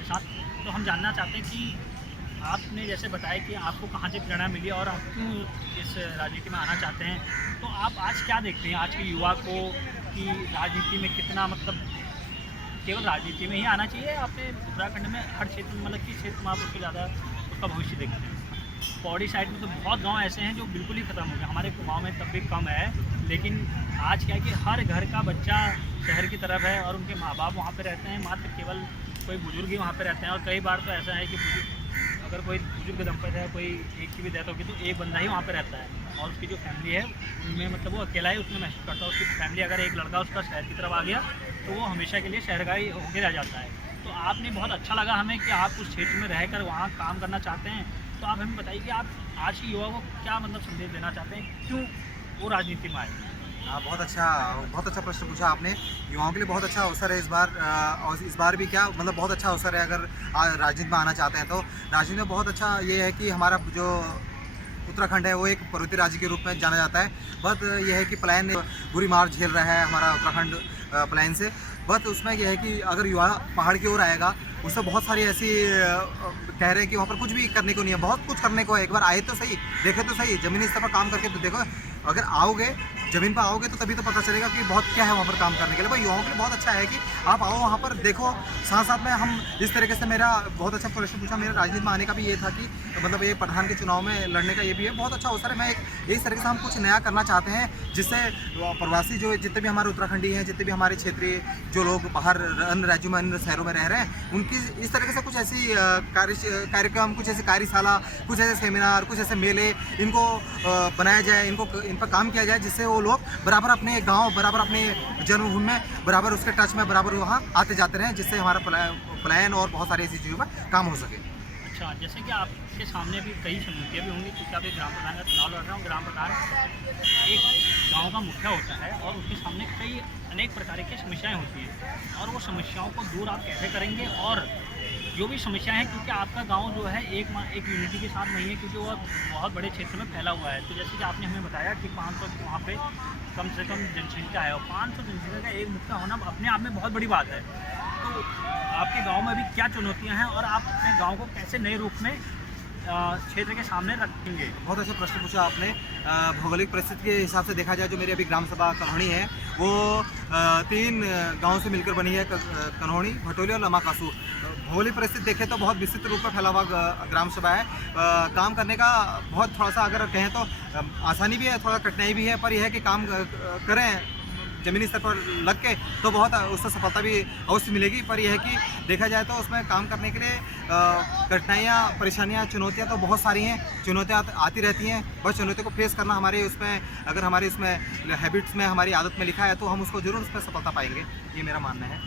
हमारे साथ। तो हम जानना चाहते हैं कि आपने जैसे बताया कि आपको कहाँ से प्रेरणा मिली और आप क्यों इस राजनीति में आना चाहते हैं। तो आप आज क्या देखते हैं आज के युवा को कि राजनीति में कितना मतलब केवल राजनीति में ही आना चाहिए, आपने उत्तराखंड में हर क्षेत्र में मतलब किस क्षेत्र में आप उसको ज़्यादा उसका भविष्य देखते हैं? पौड़ी साइड में तो बहुत गांव ऐसे हैं जो बिल्कुल ही ख़त्म हो गए, हमारे गांव में तब भी कम है, लेकिन आज क्या है कि हर घर का बच्चा शहर की तरफ है और उनके माँ बाप वहाँ पे रहते हैं, मात्र केवल कोई बुजुर्ग ही वहाँ पे रहते हैं। और कई बार तो ऐसा है कि अगर कोई बुजुर्ग दंपति है, कोई एक की भी डेथ होगी तो एक बंदा ही वहाँ पे रहता है और उसकी जो फैमिली है उनमें मतलब वो अकेला ही उसमें महसूस करता है। उसकी फैमिली अगर एक लड़का उसका शहर की तरफ आ गया तो वो हमेशा के लिए शहर का ही होकर रह जाता है। तो आपने बहुत अच्छा लगा हमें कि आप उस क्षेत्र में रहकर वहाँ काम करना चाहते हैं। तो आप हमें बताइए कि आप आज की युवा को क्या मतलब संदेश देना चाहते हैं, क्यों वो राजनीति में आए? हाँ, बहुत अच्छा प्रश्न पूछा आपने। युवाओं के लिए बहुत अच्छा अवसर है इस बार, और इस बार भी क्या मतलब बहुत अच्छा अवसर है अगर राजनीति में आना चाहते हैं तो। राजनीति में बहुत अच्छा ये है कि हमारा जो उत्तराखंड है वो एक पर्वतीय राज्य के रूप में जाना जाता है। बट यह है कि पलायन बुरी मार झेल रहा है हमारा उत्तराखंड पलायन से। बट उसमें यह है कि अगर युवा पहाड़ की ओर आएगा, उससे बहुत सारी ऐसी कह रहे हैं कि वहाँ पर कुछ भी करने को नहीं है, बहुत कुछ करने को है। एक बार आए तो सही, देखे तो सही, ज़मीनी स्तर पर काम करके तो देखो। अगर आओगे ज़मीन पर आओगे तो तभी तो पता चलेगा कि बहुत क्या है वहाँ पर काम करने के लिए। भाई युवाओं के लिए बहुत अच्छा है कि आप आओ वहाँ पर देखो। साथ साथ में हम इस तरीके से, मेरा बहुत अच्छा प्रश्न पूछा, मेरा राजनीति में आने का भी ये था कि मतलब ये प्रधान के चुनाव में लड़ने का ये भी है, बहुत अच्छा अवसर है। मैं इस तरीके से हम कुछ नया करना चाहते हैं जिससे प्रवासी जो जितने भी हमारे उत्तराखंडी हैं, जितने भी हमारे क्षेत्रीय जो लोग बाहर अन्य राज्यों में अन्य शहरों में रह रहे हैं, उनकी इस तरीके से कुछ ऐसी कार्यक्रम, कुछ ऐसी कार्यशाला, कुछ ऐसे सेमिनार, कुछ ऐसे मेले इनको बनाया जाए, इन पर काम किया जाए, जिससे वो लोग बराबर अपने गांव, बराबर अपने जन्मभूमि में, बराबर उसके टच में बराबर वहाँ आते जाते रहें, जिससे हमारा पलायन और बहुत सारी ऐसी चीज़ों में काम हो सके। अच्छा, जैसे कि आपके सामने भी कई चुनौतियाँ भी होंगी क्योंकि आप एक ग्राम प्रधान का चुनाव लड़ रहे हो। ग्राम प्रधान एक गांव का मुखिया होता है और उसके सामने कई अनेक प्रकार की समस्याएं होती हैं और वो समस्याओं को दूर आप कैसे करेंगे? और जो भी समस्याएं हैं, क्योंकि आपका गांव जो है एक यूनिटी के साथ नहीं है, क्योंकि वो बहुत बड़े क्षेत्र में फैला हुआ है। तो जैसे कि आपने हमें बताया कि 500 वहाँ पे कम से कम जनसंख्या है और 500 जनसंख्या का एक मुखिया होना अपने आप में बहुत बड़ी बात है। तो आपके गांव में अभी क्या चुनौतियां हैं और आप अपने गांव को कैसे नए रूप में क्षेत्र के सामने रखेंगे? बहुत अच्छा प्रश्न पूछा आपने। भौगोलिक परिस्थिति के हिसाब से देखा जाए, जो मेरी अभी ग्राम सभा कन्होनी है वो 3 गाँव से मिलकर बनी है, कन्होनी, भटोली और लमाकासू। भौगोलिक परिस्थिति देखें तो बहुत विस्तृत रूप में फैला हुआ ग्राम सभा है। काम करने का बहुत थोड़ा सा अगर कहें तो आसानी भी है, थोड़ा कठिनाई भी है, पर यह है कि काम करें ज़मीनी स्तर पर लग के तो बहुत उससे सफलता भी अवश्य मिलेगी। पर यह है कि देखा जाए तो उसमें काम करने के लिए कठिनाइयाँ, परेशानियाँ, चुनौतियाँ तो बहुत सारी हैं। चुनौतियाँ आती रहती हैं, बस चुनौतियों को फेस करना हमारे उसमें, अगर हमारे उसमें हैबिट्स में, हमारी आदत में लिखा है तो हम उसको ज़रूर उसमें सफलता पाएंगे, ये मेरा मानना है।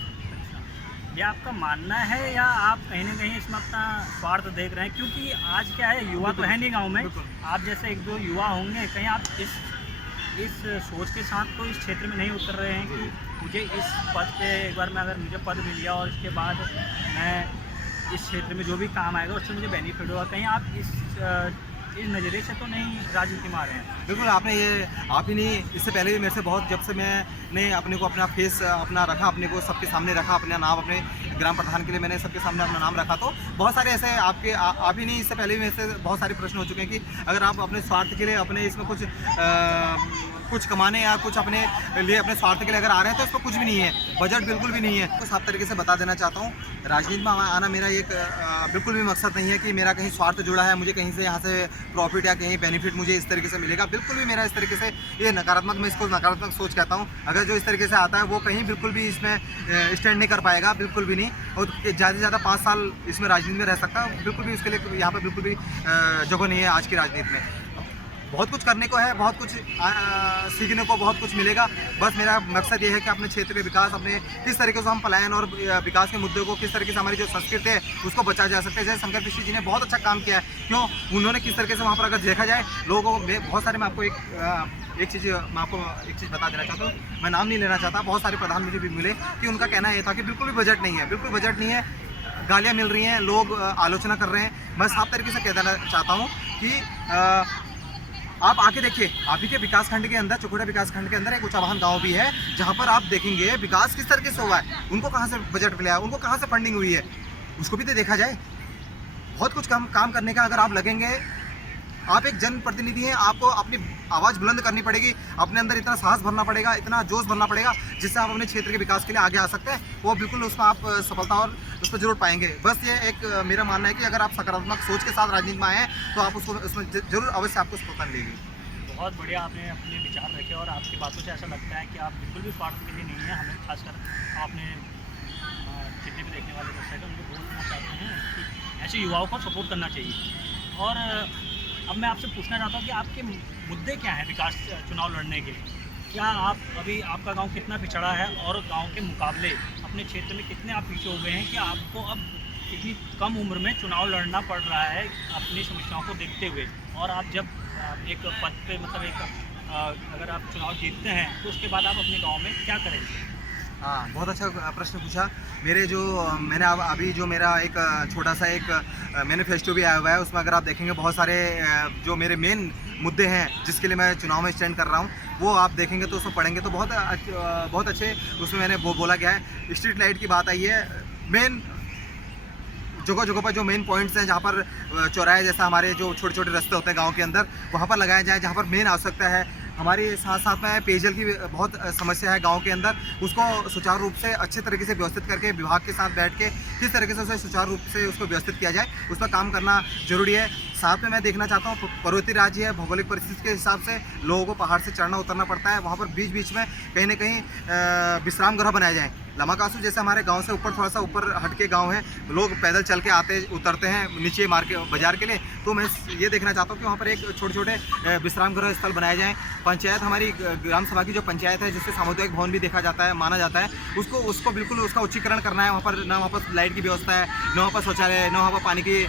ये आपका मानना है या आप कहीं ना कहीं इसमें अपना स्वार्थ देख रहे हैं? क्योंकि आज क्या है, युवा तो है नहीं गाँव में, आप जैसे 1-2 युवा होंगे, कहीं आप इस सोच के साथ तो इस क्षेत्र में नहीं उतर रहे हैं कि मुझे इस पद पे एक बार में अगर मुझे पद मिल गया और इसके बाद मैं इस क्षेत्र में जो भी काम आएगा उससे मुझे बेनिफिट होगा, कहीं आप इस नज़रिए से तो नहीं राजनीति में आ रहे हैं? बिल्कुल, आप ही नहीं, इससे पहले भी मेरे से बहुत, जब से मैंने अपने को अपना फेस अपना रखा, अपने को सबके सामने रखा, अपना नाम अपने ग्राम प्रधान के लिए मैंने सबके सामने अपना नाम रखा, तो बहुत सारे ऐसे आप ही नहीं, इससे पहले भी मेरे से बहुत सारे प्रश्न हो चुके हैं कि अगर आप अपने स्वार्थ के लिए, अपने इसमें कुछ कमाने या कुछ अपने लिए, अपने स्वार्थ के लिए अगर आ रहे हैं तो इसमें कुछ भी नहीं है, बजट बिल्कुल भी नहीं है। तो साफ तरीके से बता देना चाहता हूँ, राजनीति में आना मेरा एक बिल्कुल भी मकसद नहीं है कि मेरा कहीं स्वार्थ जुड़ा है, मुझे कहीं से यहाँ से प्रॉफिट या कहीं बेनिफिट मुझे इस तरीके से मिलेगा, बिल्कुल भी मेरा इस तरीके से ये नकारात्मक, मैं इसको नकारात्मक सोच कहता हूँ। अगर जो इस तरीके से आता है वो कहीं बिल्कुल भी इसमें स्टैंड नहीं कर पाएगा, बिल्कुल भी नहीं, और ज़्यादा से ज़्यादा 5 साल इसमें राजनीति में रह सकता है, बिल्कुल भी उसके लिए यहाँ पर बिल्कुल भी जगह नहीं है आज की राजनीति में। बहुत कुछ करने को है, बहुत कुछ सीखने को बहुत कुछ मिलेगा। बस मेरा मकसद ये है कि अपने क्षेत्र के विकास, अपने किस तरीके से हम पलायन और विकास के मुद्दों को, किस तरीके से हमारी जो संस्कृति है उसको बचाया जा सकता है। जैसे शंकर पिष्टी जी ने बहुत अच्छा काम किया है, क्यों उन्होंने किस तरीके से वहाँ पर अगर देखा जाए लोगों को बहुत सारे, मैं आपको एक चीज़ बता देना चाहता हूँ, मैं नाम नहीं लेना चाहता, बहुत सारे प्रधान मुझे भी मिले कि उनका कहना ये था कि बिल्कुल भी बजट नहीं है, बिल्कुल बजट नहीं है, गालियाँ मिल रही हैं, लोग आलोचना कर रहे हैं। मैं साफ तरीके से कह देना चाहता हूँ कि आप आके देखिए, आप ही के विकास खंड के अंदर, चुकुड़ा विकास खंड के अंदर एक ऊंचावाहन गांव भी है, जहां पर आप देखेंगे विकास किस तरीके से हुआ है, उनको कहां से बजट मिला है, उनको कहां से फंडिंग हुई है। उसको भी तो देखा जाए। बहुत कुछ काम करने का अगर आप लगेंगे, आप एक जनप्रतिनिधि हैं, आपको अपनी आवाज़ बुलंद करनी पड़ेगी, अपने अंदर इतना साहस भरना पड़ेगा, इतना जोश भरना पड़ेगा, जिससे आप अपने क्षेत्र के विकास के लिए आगे आ सकते हैं। वो बिल्कुल उसमें आप सफलता और उसमें ज़रूर पाएंगे। बस ये एक मेरा मानना है कि अगर आप सकारात्मक सोच के साथ राजनीति में आए हैं तो आप उसको उसमें ज़रूर अवश्य आपको सफलता मिलेगी। बहुत बढ़िया आपने अपने विचार रखे और आपकी बातों से ऐसा लगता है कि आप बिल्कुल भी स्वार्थ के लिए नहीं है। हमें खासकर आपने जितने भी देखने वाले दर्शक हैं उनको बोलना चाहते हैं कि ऐसे युवाओं को सपोर्ट करना चाहिए। और अब मैं आपसे पूछना चाहता हूँ कि आपके मुद्दे क्या हैं विकास चुनाव लड़ने के? क्या आप अभी आपका गांव कितना पिछड़ा है और गांव के मुकाबले अपने क्षेत्र में कितने आप पीछे हो गए हैं कि आपको अब इतनी कम उम्र में चुनाव लड़ना पड़ रहा है अपनी समस्याओं को देखते हुए? और आप जब एक पद पे मतलब अगर आप चुनाव जीतते हैं तो उसके बाद आप अपने गाँव में क्या करेंगे? हाँ, बहुत अच्छा प्रश्न पूछा। मेरे जो मैंने अब अभी जो मेरा एक छोटा सा एक मैनिफेस्टो भी आया हुआ है, उसमें अगर आप देखेंगे बहुत सारे जो मेरे मेन मुद्दे हैं जिसके लिए मैं चुनाव में स्टैंड कर रहा हूँ, वो आप देखेंगे तो उसमें पढ़ेंगे तो बहुत अच्छे उसमें मैंने बोला गया है। स्ट्रीट लाइट की बात आई है, मेन जगह जगह पर जो मेन पॉइंट्स हैं, जहाँ पर चौराहे जैसा हमारे जो छोटे छोटे रास्ते होते हैं गांव के अंदर, वहाँ पर लगाया जाए। जहाँ पर मेन आवश्यकता है हमारी, साथ साथ में पेयजल की बहुत समस्या है गांव के अंदर, उसको सुचारू रूप से अच्छे तरीके से व्यवस्थित करके विभाग के साथ बैठ के किस तरीके से उसे सुचारू रूप से उसको व्यवस्थित किया जाए, उस पर काम करना जरूरी है। साथ में मैं देखना चाहता हूँ पर्वतीय राज्य है, भौगोलिक परिस्थिति के हिसाब से लोगों को पहाड़ से चढ़ना उतरना पड़ता है, वहाँ पर बीच बीच में कहीं ना कहीं विश्राम गृह बनाए जाएँ। लमाकासू जैसे हमारे गांव से ऊपर थोड़ा सा ऊपर हटके गांव है, लोग पैदल चल के आते उतरते हैं नीचे मार्केट बाजार के लिए, तो मैं ये देखना चाहता हूँ कि वहाँ पर एक छोटे छोटे विश्राम गृह स्थल बनाए जाएँ। पंचायत, हमारी ग्राम सभा की जो पंचायत है जिससे सामुदायिक भवन भी देखा जाता है, माना जाता है, उसको बिल्कुल उसका उच्चीकरण करना है। वहाँ पर ना वहाँ पर लाइट की व्यवस्था है, ना वहाँ पर शौचालय है, ना वहाँ पर पानी की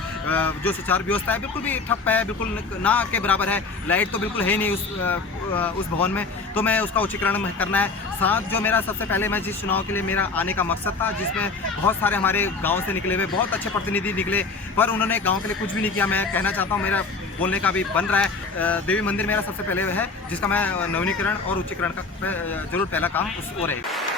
जो सुचारू व्यवस्था है बिल्कुल भी ठप्प है, बिल्कुल ना के बराबर है। लाइट तो बिल्कुल है ही नहीं उस भवन में, तो मैं उसका उच्चीकरण करना है। साथ जो मेरा सबसे पहले मैं जिस चुनाव के लिए मेरा आने का मकसद था, जिसमें बहुत सारे हमारे गांव से निकले हुए बहुत अच्छे प्रतिनिधि निकले, पर उन्होंने गांव के लिए कुछ भी नहीं किया। मैं कहना चाहता हूं, मेरा बोलने का भी बन रहा है, देवी मंदिर मेरा सबसे पहले है, जिसका मैं नवीनीकरण और उच्चीकरण का जरूर पहला काम उस वो रहेगा।